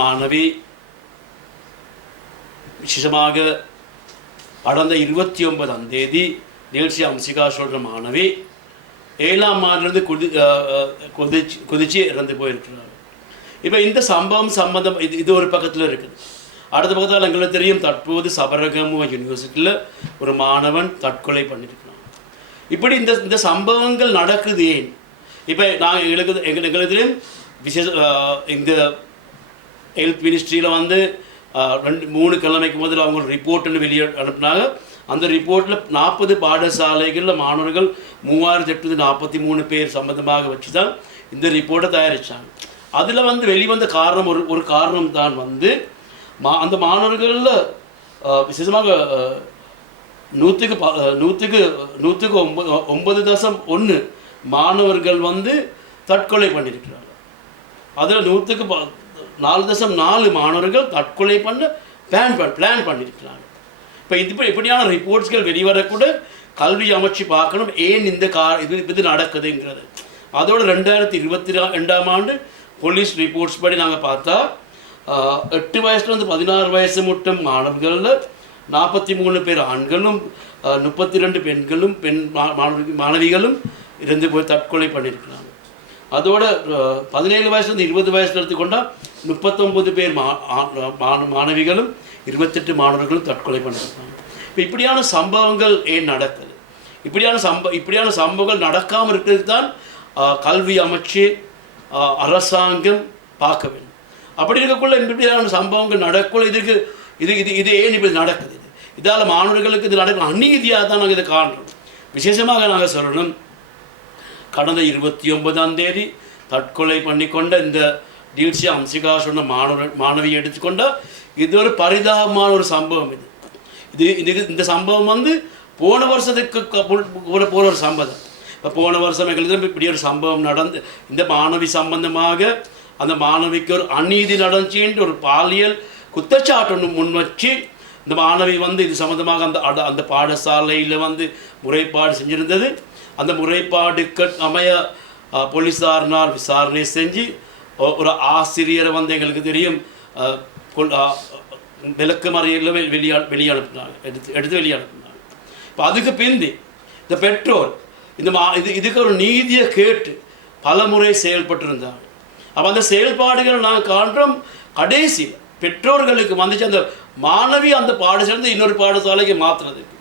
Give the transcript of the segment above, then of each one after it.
மாணவி விசேஷமாக கடந்த 29ஆம் தேதி டெல்சி அம்சிகா சொல்கிற மாணவி 7ஆம் ஆண்டிலிருந்து குதிச்சு இறந்து போயிருக்கிறார். இப்போ இந்த சம்பவம் சம்பந்தம் இது ஒரு பக்கத்தில் இருக்குது. அடுத்த பக்கத்தில் எங்களுக்கு தெரியும், தற்போது சபரகமுவ யூனிவர்சிட்டியில் ஒரு மாணவன் தற்கொலை பண்ணியிருக்கிறான். இப்படி இந்த சம்பவங்கள் நடக்குது ஏன்? இப்போ நாங்கள் எங்களுக்கு தெரியும், இந்த ஹெல்த் மினிஸ்ட்ரியில் வந்து 2-3 கிழமைக்கு முதல்ல அவங்க ஒரு ரிப்போர்ட்டுன்னு வெளியே அனுப்புனாங்க. அந்த ரிப்போர்ட்டில் 40 பாடசாலைகளில் மாணவர்கள் 3843 பேர் சம்பந்தமாக வச்சு தான் இந்த ரிப்போர்ட்டை தயாரித்தாங்க. அதில் வந்து வெளிவந்த காரணம் ஒரு காரணம் தான் வந்து அந்த மாணவர்களில் விசேஷமாக 9.1 மாணவர்கள் வந்து தற்கொலை பண்ணியிருக்கிறாங்க. அதில் 4.4 மாணவர்கள் தற்கொலை பண்ண பிளான் பண்ணியிருக்கிறாங்க. இப்போ இப்படியான ரிப்போர்ட்ஸ்கள் வெளிவரக்கூட கல்வி அமைச்சு பார்க்கணும் ஏன் இந்த இது நடக்குதுங்கிறது. அதோட 2022ஆம் ஆண்டு போலீஸ் ரிப்போர்ட்ஸ் படி நாங்கள் பார்த்தா 8 வயசுலேருந்து 16 வயசு மட்டும் மாணவர்களில் 43 பேர் ஆண்களும் 32 பெண்களும் மாணவிகளும் இருந்து போய் தற்கொலை பண்ணியிருக்கிறாங்க. அதோட 17 வயசுலேருந்து 20 வயசில் எடுத்துக்கொண்டால் 39 பேர் மாணவிகளும் 28 மாணவர்களும் தற்கொலை பண்ணியிருக்காங்க. இப்போ இப்படியான சம்பவங்கள் ஏன் நடக்குது? இப்படியான சம்பவங்கள் நடக்காமல் இருக்கிறதுக்கு தான் கல்வி அமைச்சு அரசாங்கம் பார்க்க வேண்டும். அப்படி இருக்கக்குள்ள இப்படியான சம்பவங்கள் நடக்குள்ள இது ஏன் இப்படி நடக்குது? இதால் மாணவர்களுக்கு இது நடக்கும் அநீதியாக தான் நாங்கள் இதை காண்றோம். விசேஷமாக நாங்கள் சொல்லணும், கடந்த 29ஆம் தேதி தற்கொலை பண்ணிக்கொண்ட இந்த டெல்சி அம்சிகா சொன்ன மாணவியை எடுத்துக்கொண்டால் இது ஒரு பரிதாபமான ஒரு சம்பவம். இந்த சம்பவம் வந்து போன வருஷத்துக்கு போன ஒரு சம்பவம். இப்போ போன வருஷம் எங்களுக்கு இப்படி ஒரு சம்பவம் நடந்து இந்த மாணவி சம்பந்தமாக அந்த மாணவிக்கு ஒரு அநீதி நடந்துச்சுன்ட்டு ஒரு பாலியல் குற்றச்சாட்டு முன் வச்சு இந்த மாணவி வந்து இது சம்மந்தமாக அந்த பாடசாலையில் வந்து முறைப்பாடு செஞ்சுருந்தது. அந்த முறைப்பாடுக்கு அமைய போலீஸாரினால் விசாரணை செஞ்சு ஒரு ஆசிரியரை வந்து எங்களுக்கு தெரியும் விளக்கு மறியலில் வெளியே அனுப்பினாங்க, எடுத்து வெளியே அனுப்பினாங்க. இப்போ அதுக்கு பிந்தி இந்த பெற்றோர் இதுக்கு ஒரு நீதியை கேட்டு பல முறை செயல்பட்டிருந்தாங்க. அப்போ அந்த செயல்பாடுகள் நாங்கள் காண்றோம். கடைசியில் பெற்றோர்களுக்கு வந்துச்சு அந்த மாணவி அந்த பாடசாலை இன்னொரு பாடசாலைக்கு மாற்றுறதுக்கு.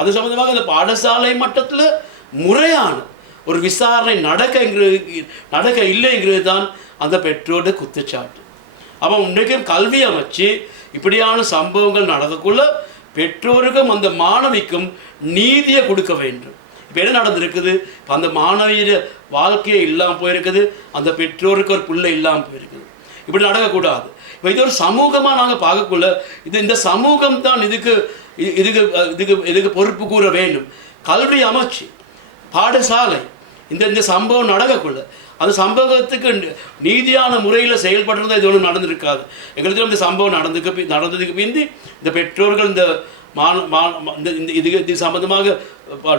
அது சம்பந்தமாக அந்த பாடசாலை மட்டத்தில் முறையான ஒரு விசாரணை நடக்க இல்லைங்கிறது தான் அந்த பெற்றோருடைய குற்றச்சாட்டு. அப்போ இன்றைக்கும் கல்வி அமைச்சு இப்படியான சம்பவங்கள் நடக்கக்குள்ள பெற்றோருக்கும் அந்த மாணவிக்கும் நீதியை கொடுக்க வேண்டும். இப்போ என்ன நடந்திருக்குது? அந்த மாணவிய வாழ்க்கையே இல்லாமல் போயிருக்குது, அந்த பெற்றோருக்கு ஒரு பிள்ளை இல்லாமல் போயிருக்குது. இப்படி நடக்கக்கூடாது. இப்போ இது ஒரு சமூகமாக நாங்கள் பார்க்கக்குள்ள இந்த சமூகம் தான் இதுக்கு பொறுப்பு கூற வேண்டும். கல்வி அமைச்சு பாடசாலை இந்த சம்பவம் நடக்கக்குள்ள அந்த சம்பவத்துக்கு நீதியான முறையில் செயல்படுறதா இது ஒன்றும் நடந்திருக்காது. எங்களுக்கு இந்த சம்பவம் நடந்ததுக்கு பிந்தி இந்த பெற்றோர்கள் இந்த இது சம்பந்தமாக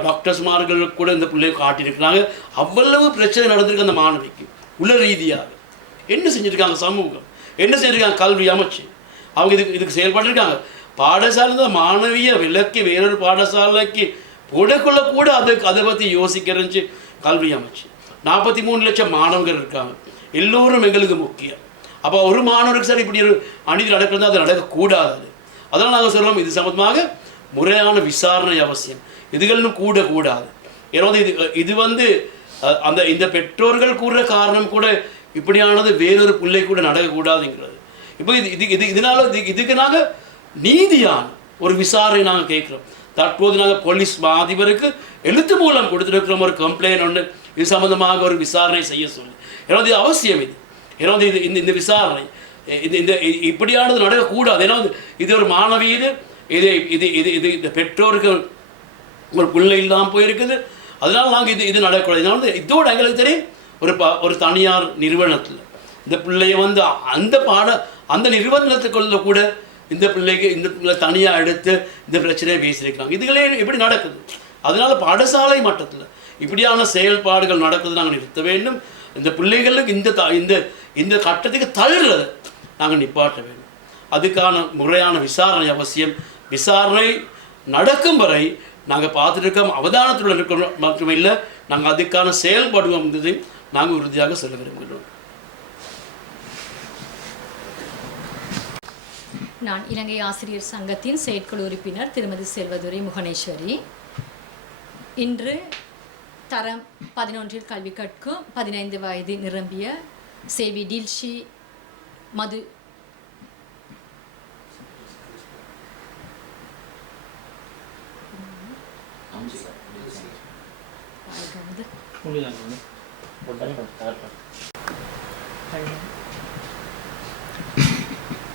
டாக்டர்ஸ்மார்கள் கூட இந்த பிள்ளையை காட்டியிருக்கிறாங்க. அவ்வளவு பிரச்சனை நடந்திருக்கு அந்த மாணவிக்கு. உள்ள ரீதியாக என்ன செஞ்சுருக்காங்க சமூகம், என்ன செஞ்சுருக்காங்க கல்வி அமைச்சு? அவங்க இதுக்கு செயல்பட்டுருக்காங்க. பாடசாலை தான் மாணவியை விலக்கி வேறொரு பாடசாலைக்கு போடக்குள்ள கூட அதை பற்றி யோசிக்கிறச்சு கல்வி அமைச்சு. 43 லட்சம் மாணவர்கள் இருக்காங்க, எல்லோரும் எங்களுக்கு முக்கியம். அப்போ ஒரு மாணவருக்கு சார் இப்படி ஒரு அநீதி நடக்கிறது அது நடக்கக்கூடாது. அதனால் நாங்கள் சொல்கிறோம் இது சம்பந்தமாக முறையான விசாரணை அவசியம். இதுகளும் கூடாது. ஏன்னா இது வந்து இந்த பெற்றோர்கள் கூடுற காரணம் கூட இப்படியானது வேறொரு பிள்ளை கூட நடக்கக்கூடாதுங்கிறது. இப்போ இதுக்கு நாங்கள் நீதியான ஒரு விசாரணை நாங்கள் கேட்குறோம். தற்போது நாங்கள் போலீஸ் அதிபருக்கு எழுத்து மூலம் கொடுத்துருக்கிறோம் ஒரு கம்ப்ளைண்ட் ஒன்று, இது சம்பந்தமாக ஒரு விசாரணை செய்ய சொல்லி. ஏன்னா இது அவசியம். ஏன்னா இந்த விசாரணை இந்த இப்படியானது நடக்கக்கூடாது. ஏன்னா இது ஒரு மாணவியது, இது பெற்றோருக்கு ஒரு பிள்ளை இல்லாமல் போயிருக்குது. அதனால் நாங்கள் இது நடக்கக்கூடாது. இதனால் இதோடு எங்களுக்கு தெரியும் ஒரு தனியார் நிறுவனத்தில் இந்த பிள்ளையை வந்து அந்த நிறுவனத்துக்குள்ள கூட இந்த பிள்ளை தனியாக எடுத்து இந்த பிரச்சனையை பேசியிருக்கிறாங்க. இதுகளே எப்படி நடக்குது? அதனால் பாடசாலை மட்டத்தில் இப்படியான செயல்பாடுகள் நடக்குது நாங்கள் நிறுத்த வேண்டும். இந்த பிள்ளைகளுக்கு இந்த கட்டத்துக்கு தள்ளுறது நாங்கள் நிப்பாட்ட வேண்டும். அதுக்கான முறையான விசாரணை அவசியம். விசாரணை நடக்கும் வரை நாங்கள் பார்த்துட்டு இருக்கோம், அவதானத்தில் இருக்கிறோம் மட்டுமில்லை, நாங்கள் அதுக்கான செயல்படுவோம் என்பதை நாங்கள் உறுதியாக சொல்ல விரும்புகிறோம். நான் இலங்கை ஆசிரியர் சங்கத்தின் செயற்குழு உறுப்பினர் திருமதி செல்வதுரை முகனேஸ்வரி. இன்று தரம் 11 கல்வி கற்கும் 15 வயது நிரம்பிய செல்வி டில்ஷி மது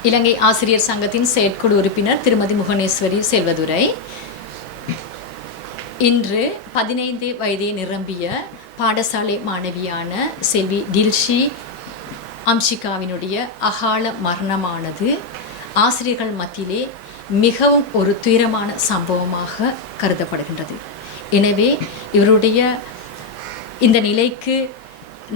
இலங்கை ஆசிரியர் சங்கத்தின் செயற்குழு உறுப்பினர் திருமதி முகனேஸ்வரி செல்வதுரை இன்று 15 வயதை நிரம்பிய பாடசாலை மாணவியான செல்வி டில்ஷி அம்ஷிகாவினுடைய அகால மரணமானது ஆசிரியர்கள் மத்தியிலே மிகவும் ஒரு துயரமான சம்பவமாக கருதப்படுகின்றது. எனவே இவருடைய இந்த நிலைக்கு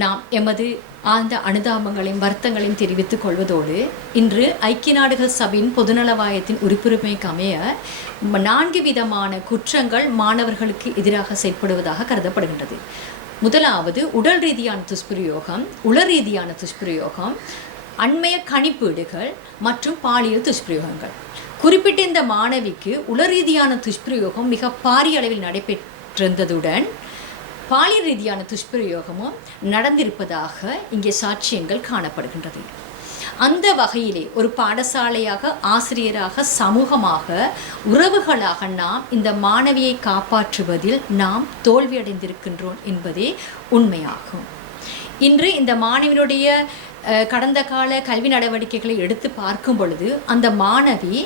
நாம் எமது ஆழ்ந்த அனுதாபங்களையும் வருத்தங்களையும் தெரிவித்துக் கொள்வதோடு, இன்று ஐக்கிய நாடுகள் சபையின் பொதுநலவாயத்தின் உறுப்புரிமைக்கு அமைய 4 விதமான குற்றங்கள் மாணவர்களுக்கு எதிராக செயல்படுவதாக கருதப்படுகின்றது. முதலாவது உடல் ரீதியான துஷ்பிரயோகம், உள ரீதியான துஷ்பிரயோகம், அண்மைய கணிப்பீடுகள் மற்றும் பாலியல் துஷ்பிரயோகங்கள். குறிப்பிட்ட இந்த மாணவிக்கு உள ரீதியான துஷ்பிரயோகம் மிக பாரிய அளவில் நடைபெற்றிருந்ததுடன் பாலியல் ரீதியான துஷ்பிரயோகமும் நடந்திருப்பதாக இங்கே சாட்சியங்கள் காணப்படுகின்றது. அந்த வகையிலே ஒரு பாடசாலையாக, ஆசிரியராக, சமூகமாக, உறவுகளாக நாம் இந்த மாணவியை காப்பாற்றுவதில் நாம் தோல்வியடைந்திருக்கின்றோம் என்பதே உண்மையாகும். இன்று இந்த மாணவியினுடைய கடந்த கால கல்வி நடவடிக்கைகளை எடுத்து பார்க்கும் பொழுது அந்த மாணவி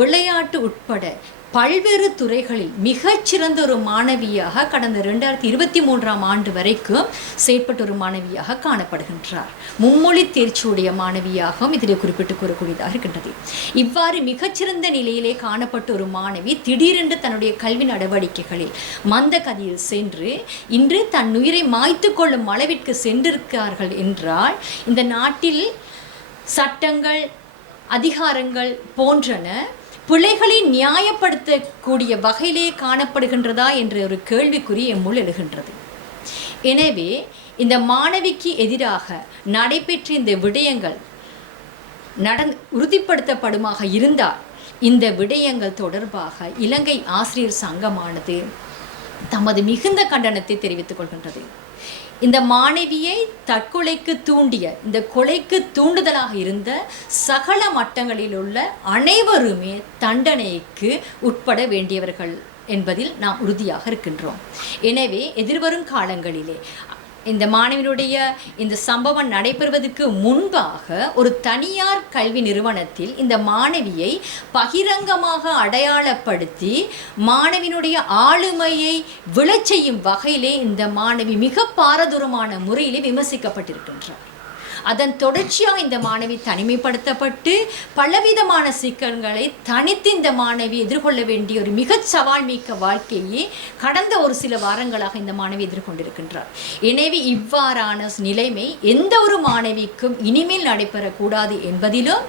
விளையாட்டு உட்பட பல்வேறு துறைகளில் மிகச்சிறந்த ஒரு மாணவியாக கடந்த 2023ஆம் ஆண்டு வரைக்கும் செயற்பட்ட ஒரு மாணவியாக காணப்படுகின்றார். மும்மொழி தேர்ச்சியுடைய மாணவியாகவும் இதில் குறிப்பிட்டு கூறக்கூடியதாக இருக்கின்றது. இவ்வாறு மிகச்சிறந்த நிலையிலே காணப்பட்ட ஒரு மாணவி திடீரென்று தன்னுடைய கல்வி நடவடிக்கைகளில் மந்த கதியில் சென்று இன்று தன் உயிரை மாய்த்து கொள்ளும் அளவிற்கு சென்றிருக்கிறார்கள் என்றால், இந்த நாட்டில் சட்டங்கள், அதிகாரங்கள் போன்றன பிள்ளைகளை நியாயப்படுத்தக்கூடிய வகையிலே காணப்படுகின்றதா என்ற ஒரு கேள்விக்குறி எம்முள் எழுகின்றது. எனவே இந்த மாணவிக்கு எதிராக நடைபெற்ற இந்த விடயங்கள் உறுதிப்படுத்தப்படுமாக இருந்தால், இந்த விடயங்கள் தொடர்பாக இலங்கை ஆசிரியர் சங்கமானது தமது மிகுந்த கண்டனத்தை தெரிவித்துக் கொள்கின்றது. இந்த மாணவியை தற்கொலைக்கு தூண்டிய, இந்த கொலைக்கு தூண்டுதலாக இருந்த சகல மட்டங்களில் உள்ள அனைவருமே தண்டனைக்கு உட்பட வேண்டியவர்கள் என்பதில் நாம் உறுதியாக இருக்கின்றோம். எனவே எதிர்வரும் காலங்களிலே இந்த மாணவியினுடைய இந்த சம்பவம் நடைபெறுவதற்கு முன்பாக ஒரு தனியார் கல்வி நிறுவனத்தில் இந்த மாணவியை பகிரங்கமாக அடையாளப்படுத்தி மாணவியினுடைய ஆளுமையை விழச் செய்யும் வகையிலே இந்த மாணவி மிக பாரதூரமான முறையிலே விமர்சிக்கப்பட்டிருக்கின்றார். அதன் தொடர்ச்சியாக இந்த மாணவி தனிமைப்படுத்தப்பட்டு பலவிதமான சிக்கல்களை தனித்து இந்த மாணவி எதிர்கொள்ள வேண்டிய ஒரு மிக சவால் மிக்க வாழ்க்கையை கடந்த ஒரு சில வாரங்களாக இந்த மாணவி எதிர்கொண்டிருக்கின்றார். எனவே இவ்வாறான நிலைமை எந்த ஒரு மாணவிக்கும் இனிமேல் நடைபெறக்கூடாது என்பதிலும்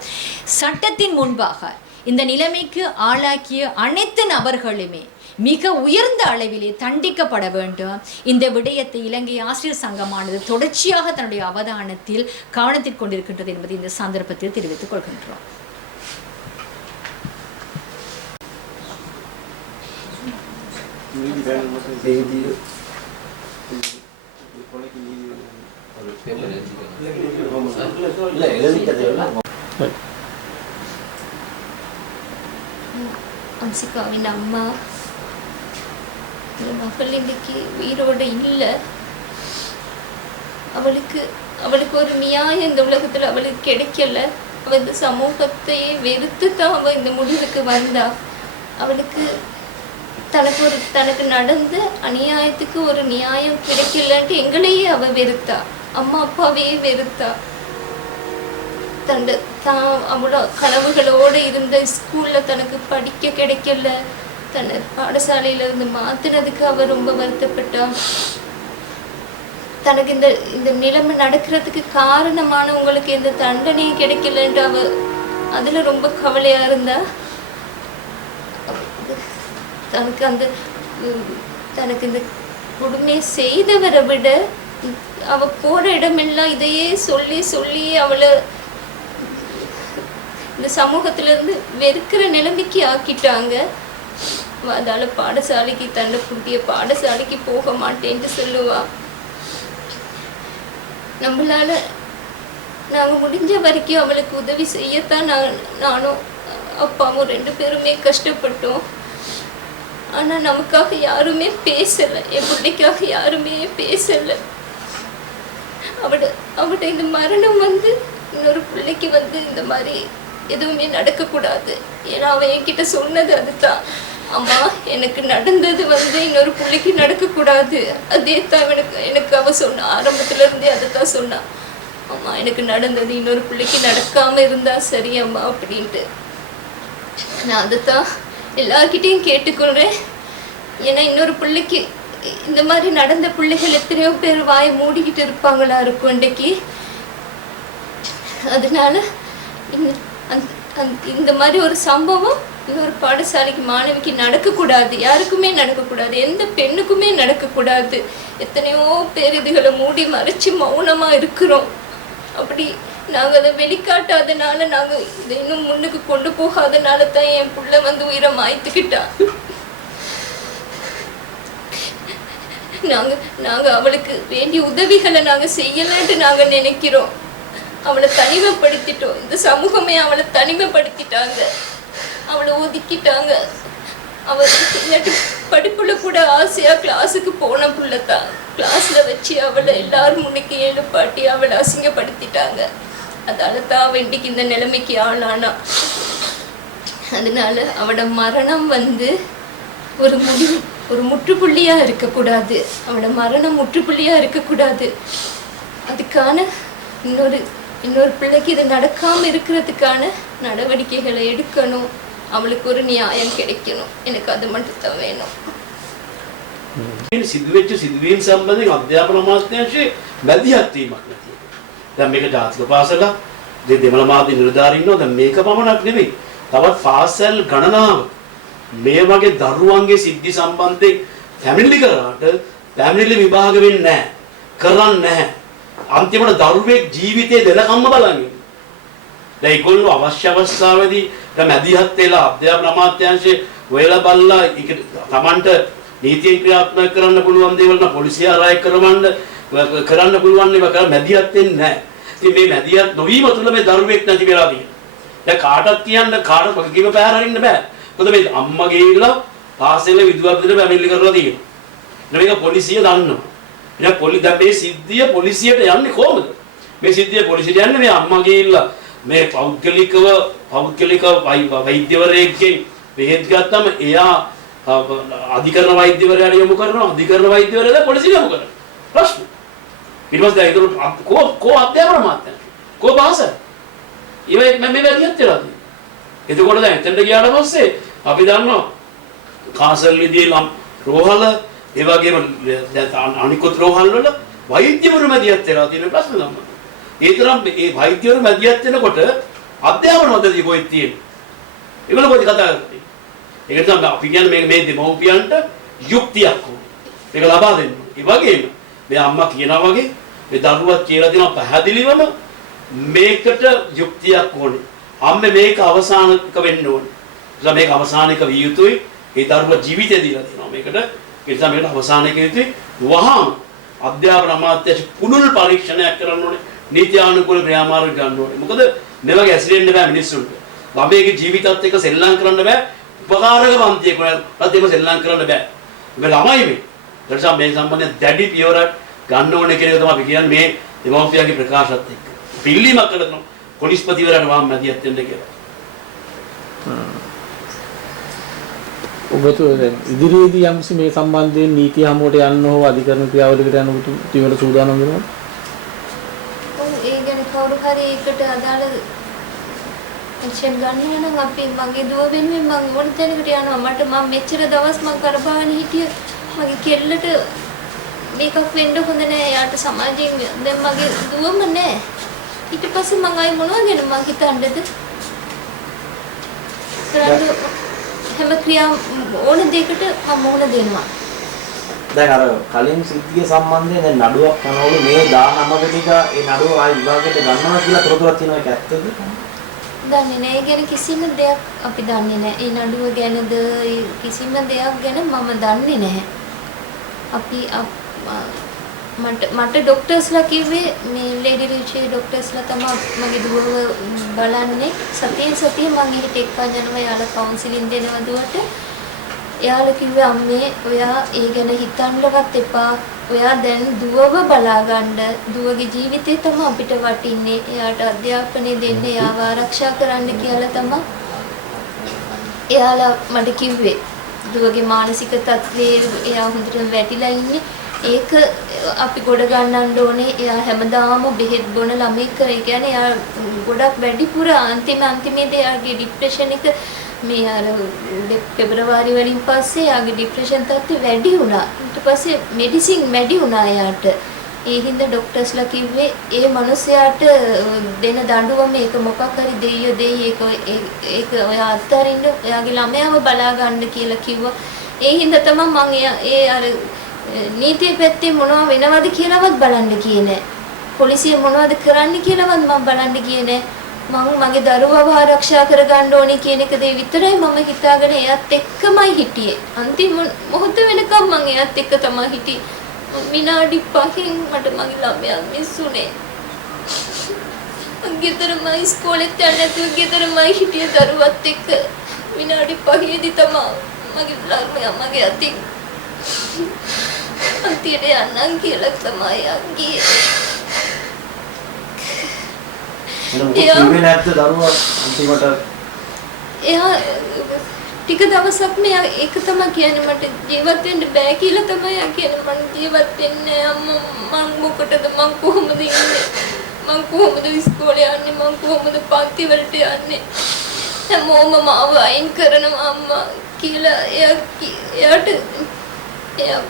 சட்டத்தின் முன்பாக இந்த நிலைமைக்கு ஆளாக்கிய அனைத்து நபர்களுமே மிக உயர்ந்த அளவிலே தண்டிக்கப்பட வேண்டும். இந்த விடயத்தை இலங்கை ஆசிரியர் சங்கமானது தொடர்ச்சியாக தன்னுடைய அவதானத்தில் கவனத்தில் கொண்டிருக்கின்றது என்பதை இந்த சந்தர்ப்பத்தில் தெரிவித்துக் கொள்கின்றோம். அம்சிகாவின் அம்மா மகள் இன்னைக்கு உயிரோடு இல்லை. அவளுக்கு ஒரு நியாயம் இந்த உலகத்தில் அவளுக்கு கிடைக்கல. அவள் இந்த சமூகத்தையே வெறுத்து தான் அவள் இந்த முடிவுக்கு வந்தா. அவளுக்கு தனக்கு நடந்த அநியாயத்துக்கு ஒரு நியாயம் கிடைக்கலன்ட்டு எங்களையே அவள் வெறுத்தா, அம்மா அப்பாவையே வெறுத்தா. அவளோட கனவுகளோடு இருந்த ஸ்கூலில் தனக்கு படிக்க கிடைக்கல, தன்னை பாடசாலையில இருந்து மாத்தினதுக்கு அவ ரொம்ப வருத்தப்பட்டா. தனக்கு இந்த நிலைமை நடக்கிறதுக்கு காரணமானவங்களுக்கு எந்த தண்டனையும் கிடைக்கலன்ட்டு அவ அதில் ரொம்ப கவலையாக இருந்தா. தனக்கு இந்த கொடுமையை செய்தவரை விட அவ போற இடமெல்லாம் இதையே சொல்லி சொல்லி அவளை இந்த சமூகத்திலிருந்து வெறுக்கிற நிலைமைக்கு ஆக்கிட்டாங்க. அதால பாடசாலைக்கு தண்டை புதிய பாடசாலைக்கு போக மாட்டேன்ட்டு சொல்லுவா. நம்மளால நாங்கள் முடிஞ்ச வரைக்கும் அவளுக்கு உதவி செய்யத்தான் நானும் அப்பாவும் 2 பேருமே கஷ்டப்பட்டோம். ஆனால் நமக்காக யாருமே பேசலை, என் பிள்ளைக்காக யாருமே பேசலை. அவட இந்த மரணம் இன்னொரு பிள்ளைக்கு இந்த மாதிரி எதுவுமே நடக்கக்கூடாது. ஏன்னா அவன் என்கிட்ட சொன்னது அதுதான், அம்மா எனக்கு நடந்தது இன்னொரு பிள்ளைக்கு நடக்கக்கூடாது. அதே தான் எனக்கு அவ சொன்ன ஆரம்பத்துல இருந்தே அதை தான் சொன்னான். அம்மா எனக்கு நடந்தது இன்னொரு பிள்ளைக்கு நடக்காம இருந்தா சரி அம்மா அப்படின்ட்டு. நான் அதைத்தான் எல்லார்கிட்டையும் கேட்டுக்கொள்றேன். ஏன்னா இன்னொரு பிள்ளைக்கு இந்த மாதிரி நடந்த பிள்ளைகள் எத்தனையோ பேர் வாயை மூடிக்கிட்டு இருப்பாங்களா இருக்கும் இன்றைக்கு. அதனால இந்த மாதிரி ஒரு சம்பவம் இன்னொரு பாடசாலைக்கு மாணவிக்கு நடக்கக்கூடாது, யாருக்குமே நடக்கக்கூடாது, எந்த பெண்ணுக்குமே நடக்கக்கூடாது. எத்தனையோ பேர் இதுகளை மூடி மறைச்சு மௌனமா இருக்கிறோம். அப்படி நாங்கள் அதை வெளிக்காட்டாதனால, நாங்கள் இதை இன்னும் முன்னுக்கு கொண்டு போகாதனால தான் என் புள்ள உயிரை மாய்த்துக்கிட்டான். நாங்கள் அவளுக்கு வேண்டிய உதவிகளை நாங்கள் செய்யலன்ட்டு நாங்கள் நினைக்கிறோம். அவளை தனிமைப்படுத்திட்டோம். இந்த சமூகமே அவளை தனிமைப்படுத்திட்டாங்க, அவளை ஒதுக்கிட்டாங்க. அவள் இல்லாட்டி படிப்புல கூட ஆசையா கிளாஸுக்கு போன புள்ளத்தான், கிளாஸ்ல வச்சு அவளை எல்லாரும் முன்னுக்கு எழுப்பாட்டி அவளை அசிங்கப்படுத்திட்டாங்க. அதால தான் அவள் இன்றைக்கு இந்த நிலைமைக்கு ஆளானா. அதனால அவளோட மரணம் ஒரு முற்றுப்புள்ளியா இருக்கக்கூடாது. அவளோட மரணம் முற்றுப்புள்ளியா இருக்கக்கூடாது. அதுக்கான இன்னொரு பிள்ளைக்கு இது நடக்காம இருக்கிறதுக்கான நடவடிக்கைகளை எடுக்கணும். அவளுக்கு ஒரு நியாயம் கிடைக்கணும். எனக்கு அது மட்டும் தான் வேணும். සිදුවෙච්ච සිදුවීම් සම්බන්ධයෙන් අධ්‍යාපන අමාත්‍යාංශයේ මැදිහත් වීමක් නැති. දැන් මේක ජාතික පාසල දෙමළ මාධ්‍ය නිලධාරීන් ඉන්නවා. දැන් මේක පමණක් නෙමෙයි. තවත් පාසල් ගණනාව මේ වගේ දරුවන්ගේ සිද්ධි සම්බන්ධයෙන් ෆැමිලි කරාට ෆැමිලි විභාග වෙන්නේ නැහැ. කරන්නේ නැහැ. අන්තිමට දරුවෙක් ජීවිතේ දෙලකම්ම බලන්නේ. දැන් ඒගොල්ලෝ අවශ්‍ය අවස්ථාවේදී මැදිහත් වෙලා අධ්‍යාපන අමාත්‍යාංශයේ ඔයලා බලලා තමන්ට නීතියෙන් ක්‍රියාත්මක කරන්න පුළුවන් දේවල් නම් පොලිසිය ආරාය කරන්න පුළුවන් ඒවා කරලා මැදිහත් වෙන්නේ නැහැ. ඉතින් මේ මැදිහත් නොවීම තුළ මේ දරුවෙක් නැති වෙලා තියෙනවා. දැන් කාටවත් කියන්න කාටවත් වගකීම පැහැර අරින්න බෑ. මොකද මේ අම්මා ගිහිල්ලා පාසලේ විදුහල් විදිහට පැමිණිලි කරලා තියෙනවා. මේක පොලිසිය දන්නවා. දැන් මේ සිද්ධිය පොලිසියට යන්නේ කොහොමද? මේ සිද්ධිය පොලිසියට යන්නේ මේ අම්මා ගිහිල්ලා මේ පෞද්ගලිකව වෛද්‍යවරයෙක්ගෙන් බෙහෙත් ගත්තම එයා අධිකරණ වෛද්‍යවරයාට යොමු කරනවා. අධිකරණ වෛද්‍යවරයා පොලිසියට යොමු කරනවා. ප්‍රශ්න. ඊට පස්සේ ඒක කෝ අධ්‍යාපන අමාත්‍යාංශ කෝ පාසල ඉවේ මේ වැඩියත් වෙලා තියෙනවා. එතකොට දැන් එතනට ගියාට පස්සේ අපි දන්නවා කාසල්ලිදී රෝහල ඒ වගේම අනිකුත් රෝහල් වල වෛද්‍යවරු මැදිහත් වෙලා තියෙන ප්‍රශ්න තමයි. ඒ තරම් මේ වෛද්‍යවරු මැදිහත් වෙනකොට අධ්‍යාපන පද්ධතිය කොහෙද තියෙන්නේ? ඒගොල්ලෝ කොහෙද කතා කරන්නේ? ඒක තමයි අපි කියන්නේ මේ දෙමව්පියන්ට යුක්තියක් ඕනේ. මේක ලබා දෙන්න. ඒ වගේම මේ අම්මා කියනවා වගේ මේ දරුවා කියලා දෙනවා පැහැදිලිවම මේකට යුක්තියක් ඕනේ. අම්මේ මේක අවසානික වෙන්න ඕනේ. ඒ මේක අවසානික විය යුතුයි. ඒ දරුවා ජීවිතය දීලා දෙනවා මේකට. ඒ නිසා මේකට අවසානික යුතුයි. වහාම අධ්‍යාපන අමාත්‍යාංශ පුනුල් පරීක්ෂණයක් කරන්න ඕනේ. නීත්‍යානුකූල ක්‍රියාමාර්ග ගන්න ඕනේ. මොකද මේ වගේ ඇසිරෙන්න බෑ මිනිස්සුන්ට. ළමයිගේ ජීවිතත් එක්ක සෙල්ලම් කරන්න බෑ. උපකාරක පන්තියක වලත් ඒක සෙල්ලම් කරන්න බෑ. මේ ළමයි මේ. ඒ නිසා මේ සම්බන්ධයෙන් දැඩි පියවරක් ගන්න ඕනේ කියන එක තමයි අපි කියන්නේ මේ දෙමව්පියන්ගේ ප්‍රකාශات එක්ක. පිළිලිමක් කරනවා පොලිස්පතිවරයාට වහම මැදිහත් වෙන්න කියලා. ඔබතුමා ඉදිරියේදී යම්සි මේ සම්බන්ධයෙන් නීති හමුවට යන්න හෝ අධිකරණ ක්‍රියාවලියකට යනකොට ටිකට සූදානම් වෙනවා. ඒ ගැන කවුරු හරි ඒකට අදාළ එච්චර ගන්නවා නම් අපි මගේ දුව වෙනුවෙන් මම ඕන තැනකට යනවා. මම මෙච්චර දවස් කරපාගෙන හිටිය මගේ කෙල්ලට මේකක් වෙන්න හොඳ නෑ. යාට සමාජයෙන් දැන් මගේ දුවම නෑ. ඊට පස්සේ මම ආයි මොනවා ගැන මං හිතන්නේද? හැම ක්‍රියාව ඕන දෙයකට මම මොන දෙනවා. දැන් අර කලින් සිද්ධිය සම්බන්ධයෙන් දැන් නඩුවක් කරනවලු මේ 19 ටික ඒ නඩුව ආයි විභාගයට ගන්නවා කියලා තොරතුරක් තියෙනවා. ඒක ඇත්තද? දන්නේ නෑ. ඒ ගැන කිසිම දෙයක් අපි දන්නේ නෑ. ඒ නඩුව ගැනද කිසිම දෙයක් ගැන මම දන්නේ නැහැ. අපි මට ડોක්ටර්ස්ලා කිව්වේ මේ ලේඩි රිචේ ડોක්ටර්ස්ලා තමයි මගේ දුවව බලන්නේ. සතිය මම එහෙට එක්කන් යනවා. යාලා කවුන්සිලින් දෙනවා දුවට. එයාලා කිව්වේ අම්මේ ඔයා ඒ ගැන හිතන්නවත් එපා. ඔයා දැන් දුවව බලාගන්න. දුවගේ ජීවිතේ තමයි අපිට වටින්නේ. එයාට අධ්‍යාපනය දෙන්න, එයාව ආරක්ෂා කරන්න කියලා තමයි එයාලා මට කිව්වේ. දුවගේ මානසික තත්ත්වයේ එයා හොඳට වැටිලා ඉන්නේ. ඒක අපි ගොඩ ගන්නන්න ඕනේ. එයා හැමදාම බෙහෙත් බොන ළමෙක්. ඒ කියන්නේ එයා ගොඩක් වැඩිපුර අන්තිමේදී එයාගේ ડિප්‍රෙෂන් එක මේ අර පෙබරවාරි වලින් පස්සේ යාගේ ડિප්‍රෙෂන් තත්ත්වය වැඩි වුණා. ඊට පස්සේ මෙඩිසින් වැඩි වුණා යාට. ඒ හින්දා ડોක්ටර්ස්ලා කිව්වේ ඒ මිනිහයාට දෙන දඬුවම මේක මොකක් හරි දෙයියෝ දෙයි ඒක ඔයා අත්හරින්න ඔයාගේ ළමයාව බලා ගන්න කියලා කිව්වා. ඒ හින්දා තමයි මම ඒ අර නීතිය පැත්තේ මොනව වෙනවද කියලාවත් බලන්න ගියේ නෑ. පොලිසිය මොනවද කරන්න කියලාවත් මම බලන්න ගියේ නෑ. මම මගේ දරුවව ආරක්ෂා කරගන්න ඕනේ කියන එක විතරයි මම හිතාගෙන එයාත් එක්කමයි හිටියේ. අන්තිම මොහොත වෙනකම් මම එයාත් එක්ක තමයි හිටියේ. විනාඩි 5කින් මට මගේ ළමයා මිස්ුනේ. ගෙදරම ඉස්කෝලේට යන්න නැතුව ගෙදරම හිටිය දරුවත් එක්ක විනාඩි 5ේදී තමයි මගේ ළමයා මගේ අතින් අන්තිමට යන්නම් කියලා තමයි යන්නේ. කිව්වේ නැද්ද දරුවා අන්තිමට? එයා ටික දවසක් මෙයා ඒක තමයි කියන්නේ මට ජීවත් වෙන්න බෑ කියලා තමයි යා කියන්නේ. මම ජීවත් වෙන්නේ අම්මා මම මොකටද මම කොහොමද ඉන්නේ? මම කොහොමද ඉස්කෝලේ යන්නේ? මම කොහොමද පන්ති වලට යන්නේ? හැමෝම මාව අයින් කරනවා අම්මා කියලා එයාට එයා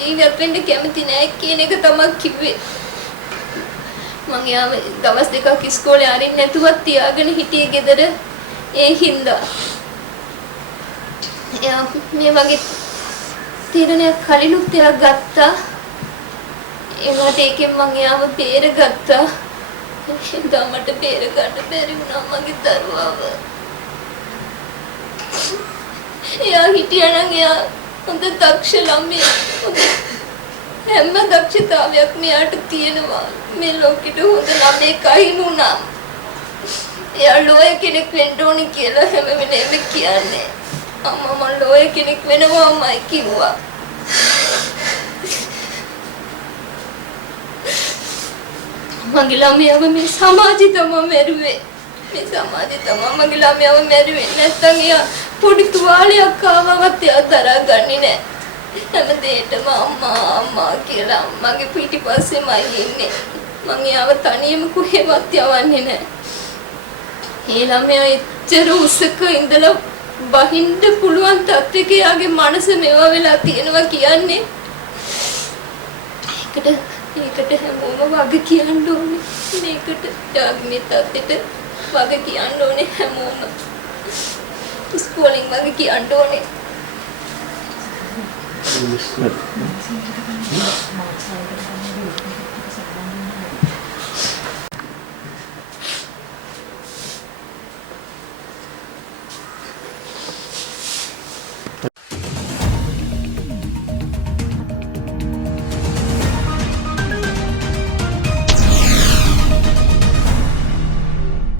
ජීවත් වෙන්න කැමති නෑ කියන එක තමයි කිව්වේ. මම යාම දවස් දෙකක් ඉස්කෝලේ අරින්න නැතුවත් තියාගෙන හිටියේ ගෙදර. ඒ හින්දා එයා මේ වගේ තීරණයක් කලිනුත් එයා ගත්තා. ඒකට ඒකෙන් මම යාම බේරගත්තා. හින්දා මට බේර ගන්න බැරි වුණා මගේ දරුවාව. එයා හිටියනම් එයා හොඳ දක්ෂ ළමයෙක්. හැම දක්ෂතාවයක් මෙයාට තියෙනවා. මේ ලෝකෙට හොඳ ළමයෙක් අහිමුණා. එයා ලෝය කෙනෙක් වෙන්න ඕනි කියලා හැම වෙලේම කියන්නේ. අම්මා මම ලෝය කෙනෙක් වෙනවාමයි කිව්වා. මගේ ළමයාව මේ සමාජය තමයි මැරුවේ. මේ සමාජය තමයි මගේ ළමයාව මැරුවේ. නැත්තම් එයා පොඩි තුවාලයක් ආවවත් එයා දරාගන්නේ නැහැ. හැම දෙයකම අම්මා කියලා මගේ පිටිපස්සෙමයි ඉන්නේ. මං යාව තනියම කොහෙවත් යවන්නේ නැහැ. ඒ ළමයා එච්චර උසක ඉඳලා බහින්න පුළුවන් තත්ත්වයක යාගේ මනස මෙව වෙලා තියෙනවා කියන්නේ. ඒකට හැමෝම වග කියන්න ඕනේ. මේකට යාගේ මේ තත්ත්වෙට වග කියන්න ඕනේ හැමෝම. ඉස්කෝලෙන් වග කියන්න ඕනේ.